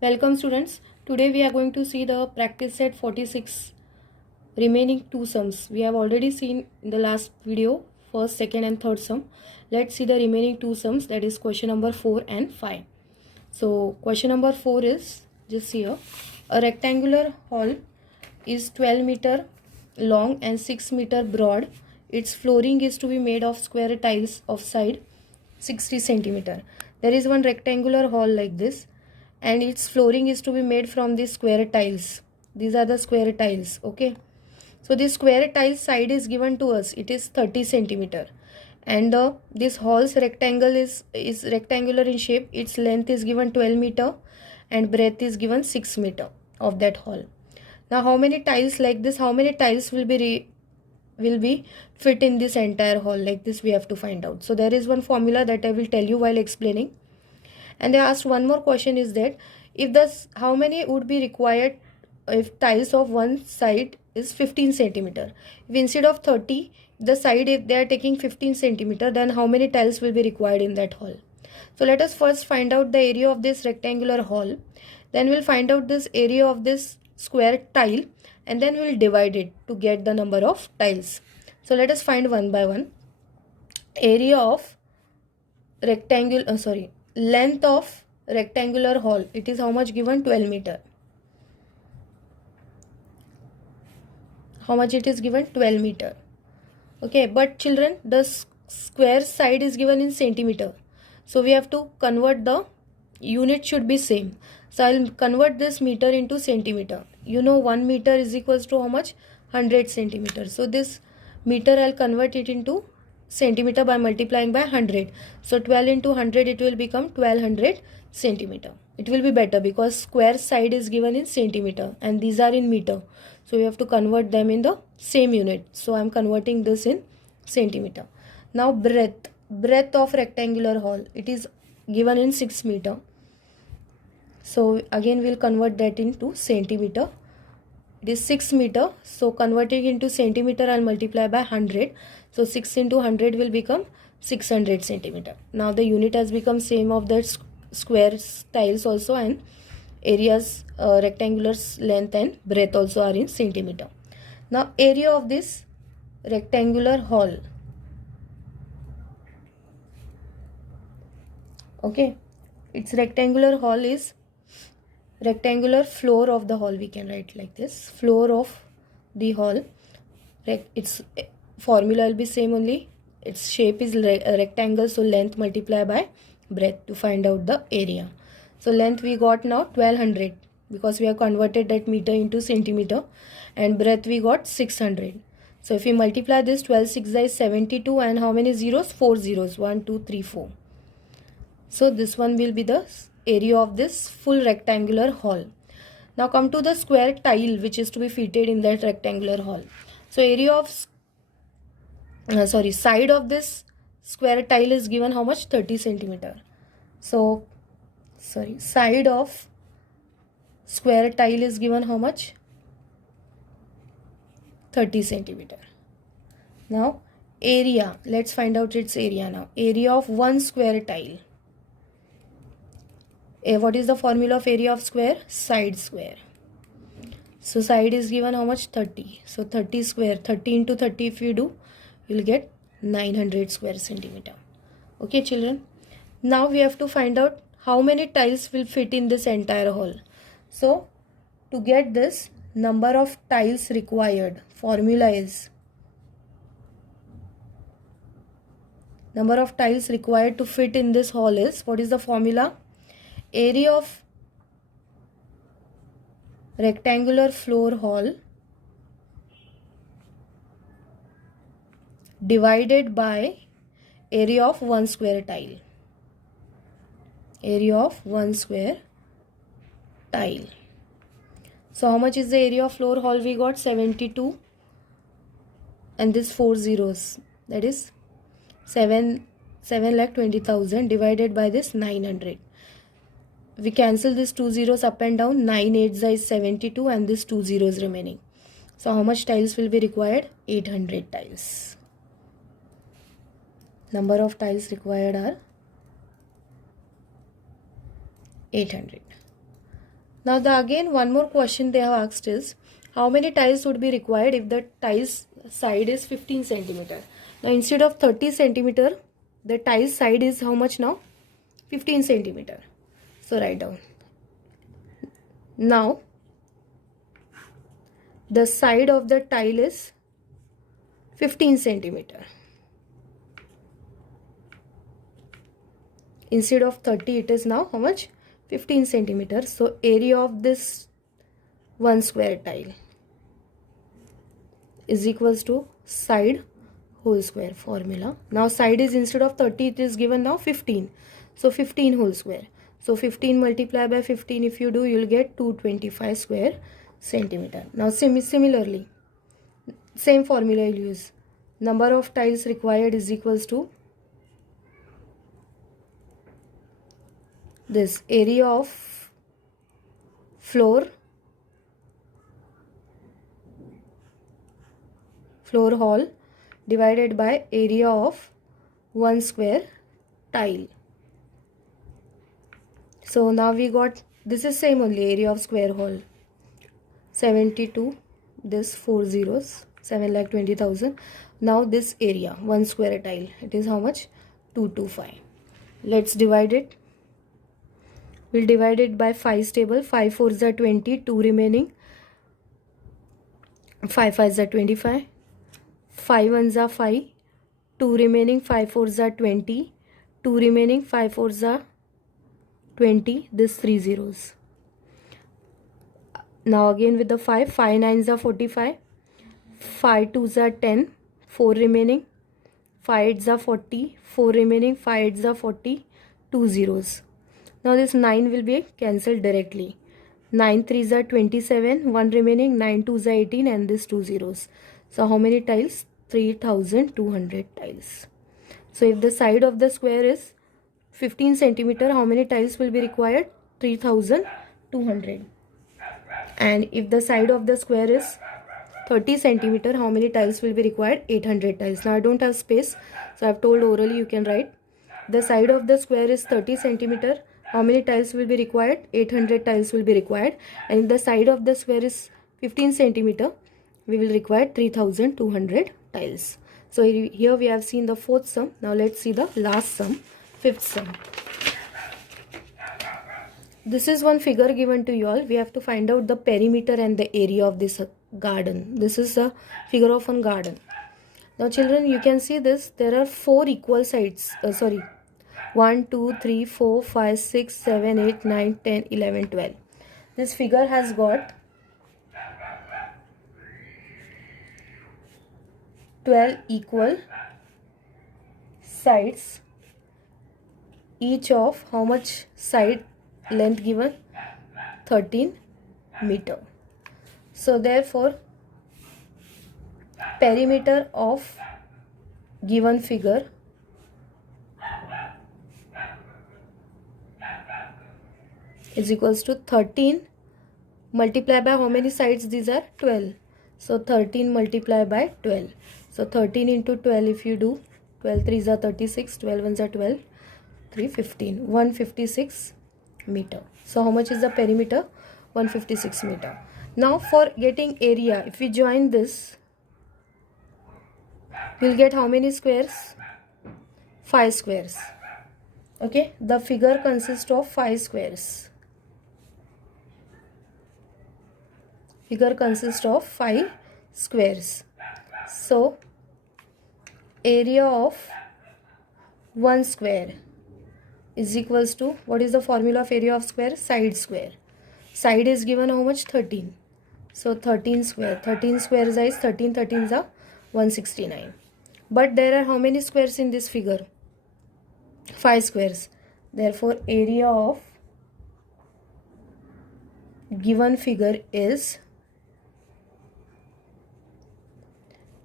Welcome students. Today we are going to see the practice set 46 remaining two sums. We have already seen in the last video first, second and third sum. Let's see the remaining two sums, that is question number 4 and 5. So question number 4 is just here. A rectangular hall is 12 meter long and 6 meter broad. Its flooring is to be made of square tiles of side 60 centimeter. There is one rectangular hall like this, and its flooring is to be made from these square tiles. These are the square tiles. Okay, so this square tile side is given to us, it is 30 centimeter, and this hall's rectangle is rectangular in shape. Its length is given 12 meter and breadth is given 6 meter of that hall. Now how many tiles like this, how many tiles will be fit in this entire hall like this, we have to find out. So there is one formula that I will tell you while explaining. And they asked one more question, is that if this, how many would be required if tiles of one side is 15 centimeter. If instead of 30 the side, if they are taking 15 centimeter, then how many tiles will be required in that hall. So let us first find out the area of this rectangular hall, then we'll find out this area of this square tile, and then we'll divide it to get the number of tiles. So let us find one by one. Area of length of rectangular hall, it is how much given? 12 meter. How much it is given? 12 meter. Okay, but children, the square side is given in centimeter, so we have to convert, the unit should be same. So I'll convert this meter into centimeter. You know 1 meter is equals to how much? 100 centimeters. So this meter I'll convert it into centimeter by multiplying by 100. So 12 into 100, it will become 1200 centimeter. It will be better because square side is given in centimeter and these are in meter. So you have to convert them in the same unit. So I am converting this in centimeter. Now breadth of rectangular hall, it is given in 6 meter. So again we'll convert that into centimeter. It is 6 meter. So converting into centimeter, I'll multiply by 100. So 6 into 100 will become 600 centimeter. Now the unit has become same of the square tiles also, and areas, rectangular length and breadth also are in centimeter. Now area of this rectangular hall. Okay, its rectangular hall is rectangular floor of the hall, we can write like this, floor of the hall. Its formula will be same only, its shape is rectangle, so length multiply by breadth to find out the area. So length we got now 1200 because we have converted that meter into centimeter, and breadth we got 600. So if we multiply this, 12 6 is 72, and how many zeros? 4 zeros, 1 2 3 4. So this one will be the area of this full rectangular hall. Now come to the square tile which is to be fitted in that rectangular hall. So area of side of this square tile is given how much? 30 centimeter. So side of square tile is given how much? 30 centimeter. Now area, let's find out its area now. Area of one square tile. What is the formula of area of square? Side square. So side is given how much? 30. So 30 square, 30 into 30 if you do, you will get 900 square centimeter. Okay children, now we have to find out how many tiles will fit in this entire hall. So to get this number of tiles required, formula is number of tiles required to fit in this hall is, what is the formula? Area of rectangular floor hall divided by area of one square tile. Area of one square tile. So how much is the area of floor hall? We got 72, and this 4 zeros, that is 7,20,000 divided by this 900. We cancel this 2 zeros up and down. 9 8s is 72 and this 2 zeros remaining. So how much tiles will be required? 800 tiles. Number of tiles required are 800. Now again one more question they have asked is, how many tiles would be required if the tiles side is 15 centimeter? Now instead of 30 centimeter, the tiles side is how much now? 15 centimeter. So write down. Now the side of the tile is 15 centimeter. Instead of 30, it is now how much? 15 centimeter. So area of this one square tile is equals to side whole square formula. Now side is, instead of 30, it is given now 15. So 15 whole square. So 15 multiplied by 15, if you do, you will get 225 square centimeter. Now similarly, same formula you will use. Number of tiles required is equals to this area of floor hall divided by area of one square tile. So now we got, this is same only, area of square hall 72, this 4 zeros, 7,20,000. Now this area one square tile, it is how much? 225. Let's divide it. We'll divide it by 5's table. 5 4s are 20, 2 remaining. 5 5s are 25. 5 1s are 5, 2 remaining. 5 4s are 20, 2 remaining. 5 4s are 20. This 3 zeros. Now again with the 5 9s are 45. 5 2s are 10, 4 remaining. 5 8s are 40, 4 remaining. 5 8s are 40, 2 zeros. Now this 9 will be cancelled directly. 9 3s are 27, 1 remaining. 9 2s are 18 and this 2 zeros. So how many tiles? 3200 tiles. So if the side of the square is 15 centimeter, how many tiles will be required? 3200. And if the side of the square is 30 centimeter, how many tiles will be required? 800 tiles. Now I don't have space, so I have told orally, you can write. The side of the square is 30 centimeter. How many tiles will be required? 800 tiles will be required. And if the side of the square is 15 centimeter, we will require 3200 tiles. So here we have seen the fourth sum. Now let's see the last sum, fifth sum. This is one figure given to you all. We have to find out the perimeter and the area of this garden. This is a figure of a garden. Now children, you can see this. There are 4 equal sides. 1 2 3 4 5 6 7 8 9 10 11 12. This figure has got 12 equal sides, each of how much side length given? 13 meter. So therefore perimeter of given figure is equals to 13 multiplied by how many sides? These are 12. So 13 multiplied by 12. So 13 into 12, if you do, 12 3s are 36, 12 1s are 12, 3 15, 156 meter. So how much is the perimeter? 156 meter. Now for getting area, if we join this, we'll get how many squares? 5 squares. Okay, the figure consists of 5 squares. Figure consists of 5 squares. So area of 1 square is equals to, what is the formula of area of square? Side square. Side is given how much? 13. So 13 square. 13 square is 13 13s are 169. But there are how many squares in this figure? 5 squares. Therefore area of given figure is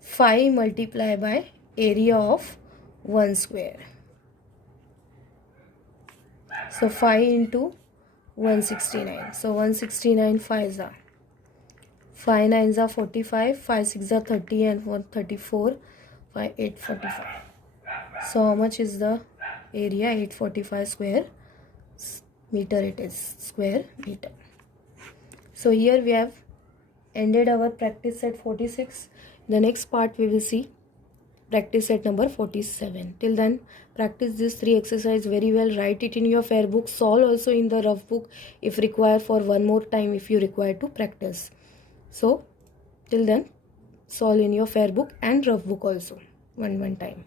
5 multiplied by area of 1 square. So 5 into 169. So 169 5s are 5 9s are 45, 5 6 are 30 and 1 34, 5 8 45. So how much is the area? 845 square meter it is, square meter. So here we have ended our practice set 46. The next part we will see practice set number 47. Till then, practice these 3 exercises very well. Write it in your fair book. Solve also in the rough book if required, for one more time if you require to practice. So till then, solve in your fair book and rough book also one time.